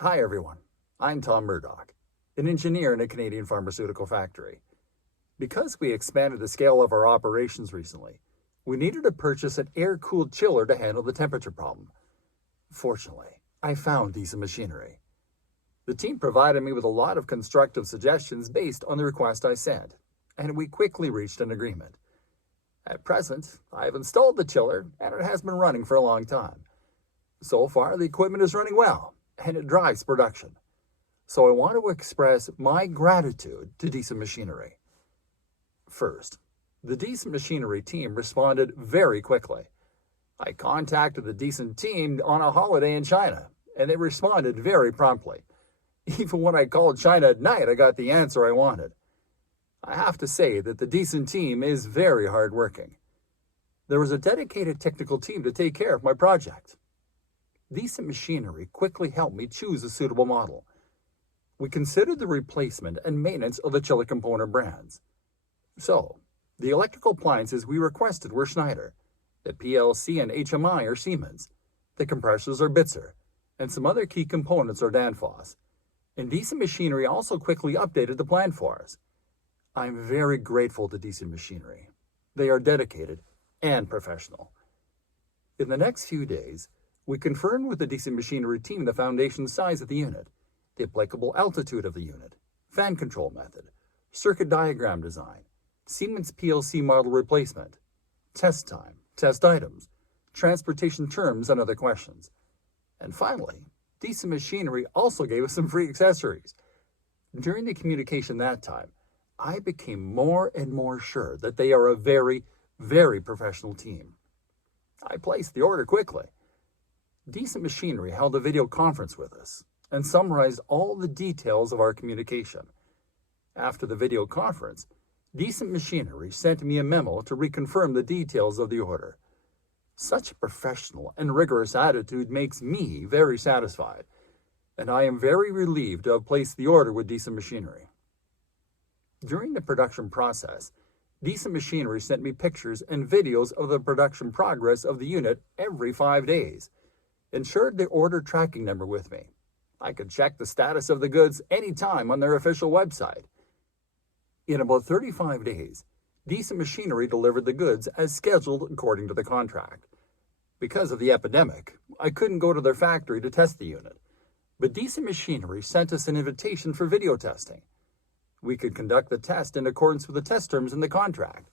Hi everyone, I'm Tom Murdoch, an engineer in a Canadian pharmaceutical factory. Because we expanded the scale of our operations recently, we needed to purchase an air-cooled chiller to handle the temperature problem. Fortunately, I found decent machinery. The team provided me with a lot of constructive suggestions based on the request I sent, and we quickly reached an agreement. At present, I've installed the chiller and it has been running for a long time. So far, the equipment is running well and it drives production. So I want to express my gratitude to Decent Machinery. First, the Decent Machinery team responded very quickly. I contacted the Decent team on a holiday in China, and they responded very promptly. Even when I called China at night, I got the answer I wanted. I have to say that the Decent team is very hardworking. There was a dedicated technical team to take care of my project. Decent Machinery quickly helped me choose a suitable model. We considered the replacement and maintenance of the chiller component brands. So, the electrical appliances we requested were Schneider, the PLC and HMI are Siemens, the compressors are Bitzer, and some other key components are Danfoss. And Decent Machinery also quickly updated the plan for us. I'm very grateful to Decent Machinery. They are dedicated and professional. In the next few days, we confirmed with the Decent Machinery team the foundation size of the unit, the applicable altitude of the unit, fan control method, circuit diagram design, Siemens PLC model replacement, test time, test items, transportation terms, and other questions. And finally, Decent Machinery also gave us some free accessories. During the communication that time, I became more and more sure that they are a very, very professional team. I placed the order quickly. Decent Machinery held a video conference with us and summarized all the details of our communication. After the video conference, Decent Machinery sent me a memo to reconfirm the details of the order. Such a professional and rigorous attitude makes me very satisfied, and I am very relieved to have placed the order with Decent Machinery. During the production process, Decent Machinery sent me pictures and videos of the production progress of the unit every 5 days, ensured the order tracking number with me. I could check the status of the goods anytime on their official website. In about 35 days, Decent Machinery delivered the goods as scheduled according to the contract. Because of the epidemic, I couldn't go to their factory to test the unit, but Decent Machinery sent us an invitation for video testing. We could conduct the test in accordance with the test terms in the contract.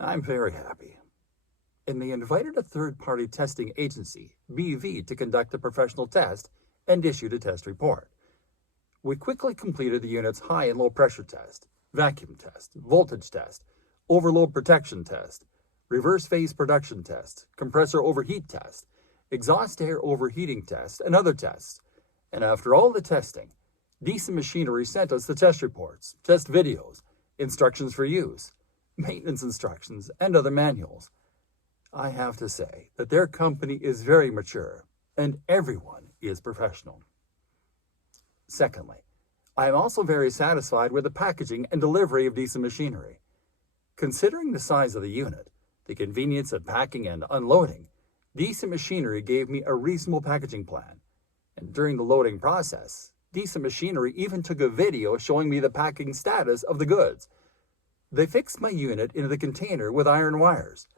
I'm very happy. And they invited a third-party testing agency, BV, to conduct a professional test and issued a test report. We quickly completed the unit's high and low pressure test, vacuum test, voltage test, overload protection test, reverse phase production test, compressor overheat test, exhaust air overheating test, and other tests. And after all the testing, Decent Machinery sent us the test reports, test videos, instructions for use, maintenance instructions, and other manuals. I have to say that their company is very mature and everyone is professional. Secondly, I am also very satisfied with the packaging and delivery of Decent Machinery. Considering the size of the unit, the convenience of packing and unloading, Decent Machinery gave me a reasonable packaging plan. And during the loading process, Decent Machinery even took a video showing me the packing status of the goods. They fixed my unit into the container with iron wires.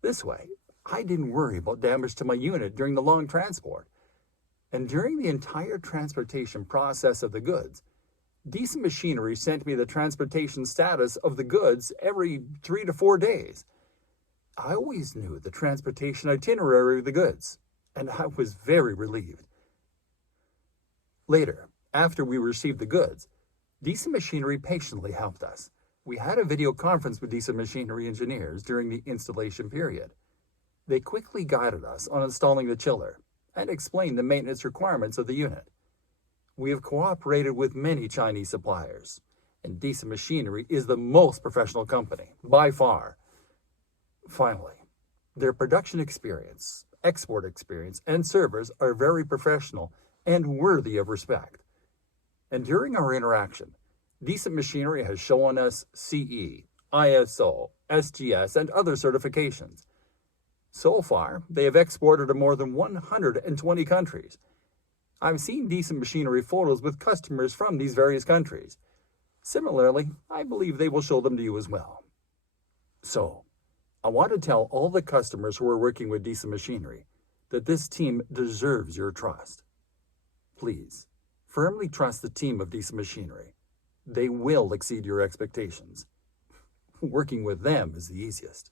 This way, I didn't worry about damage to my unit during the long transport. And during the entire transportation process of the goods, Decent Machinery sent me the transportation status of the goods every 3 to 4 days. I always knew the transportation itinerary of the goods, and I was very relieved. Later, after we received the goods, Decent Machinery patiently helped us. We had a video conference with Decent Machinery engineers during the installation period. They quickly guided us on installing the chiller and explained the maintenance requirements of the unit. We have cooperated with many Chinese suppliers, and Decent Machinery is the most professional company, by far. Finally, their production experience, export experience, and servers are very professional and worthy of respect. And during our interaction, Decent Machinery has shown us CE, ISO, SGS, and other certifications. So far, they have exported to more than 120 countries. I've seen Decent Machinery photos with customers from these various countries. Similarly, I believe they will show them to you as well. So, I want to tell all the customers who are working with Decent Machinery that this team deserves your trust. Please, firmly trust the team of Decent Machinery. They will exceed your expectations. Working with them is the easiest.